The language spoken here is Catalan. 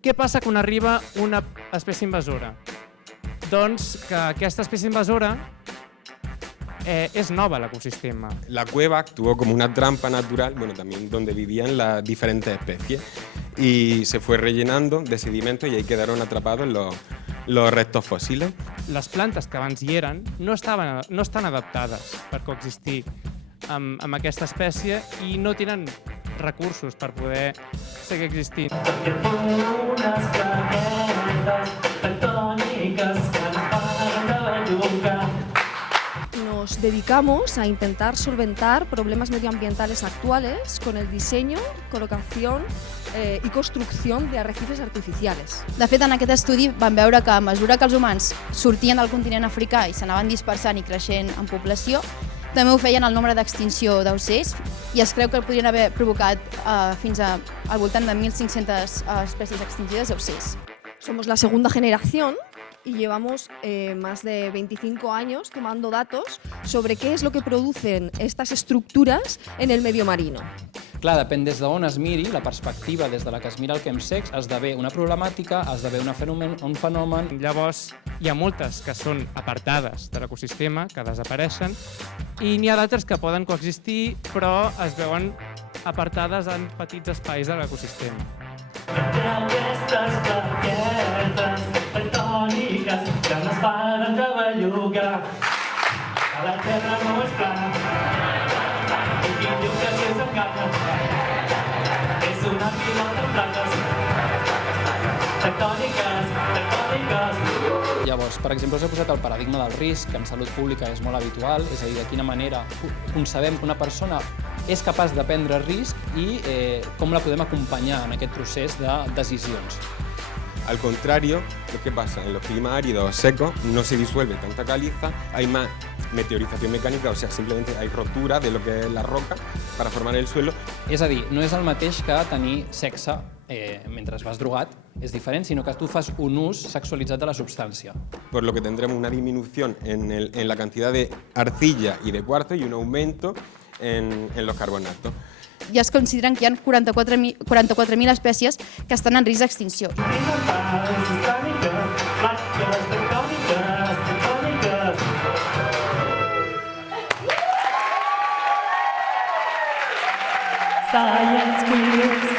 Què passa quan arriba una espècie invasora? Doncs que aquesta espècie invasora es nova a l'ecosistema. La cueva actuó como una trampa natural, bueno, también donde vivían las diferentes especies, y se fue rellenando de sedimentos y ahí quedaron atrapados los restos fósiles. Les plantes que abans hi eren no estan adaptades per coexistir amb aquesta espècie i no tenen recursos per poder seguir existint. Unas planetas tectónicas que nos paran de bellugar. Nos dedicamos a intentar solventar problemas medioambientales actuales con el diseño, colocación y construcción de arrecifes artificiales. De fet, en aquest estudi vam veure que a mesura que els humans sortien del continent africà i s'anaven dispersant i creixent en població, també ho feien el nombre d'extinció d'ocells i es creu que podrien haver provocat fins al voltant de 1.500 espècies extingides d'ocells. Somos la segunda generación y llevamos más de 25 años tomando datos sobre qué es lo que producen estas estructuras en el medio marino. Clar, depèn des d'on es miri, la perspectiva des de la que es mira el chemsex esdevé una problemàtica, esdevé un fenomen. Llavors, hi ha moltes que són apartades de l'ecosistema, que desapareixen, i n'hi ha d'altres que poden coexistir, però es veuen apartades en petits espais de l'ecosistema. De aquestes planetes tectòniques que nos paren de bellugar. A la terra no és plana, i qui diu que si és enganya és una pilota en plaques tectòniques. Llavors, per exemple, us he posat el paradigma del risc, que en salut pública és molt habitual, és a dir, de quina manera concebem que una persona és capaç de prendre risc i com la podem acompanyar en aquest procés de decisions. Al contrario, lo que pasa en los climas áridos o secos, no se disuelve tanta caliza, hay más meteorización mecánica, o sea, simplemente hay rotura de lo que es la roca para formar el suelo. És a dir, no és el mateix que tenir sexe mentre vas drogat, és diferent, sinó que tu fas un ús sexualitzat de la substància. Por lo que tendremos una disminución en la cantidad de arcilla y de cuarzo y un aumento en los carbonatos. Ja es consideren que hi ha 44.000 espècies que estan en risc d'extinció. Science kids.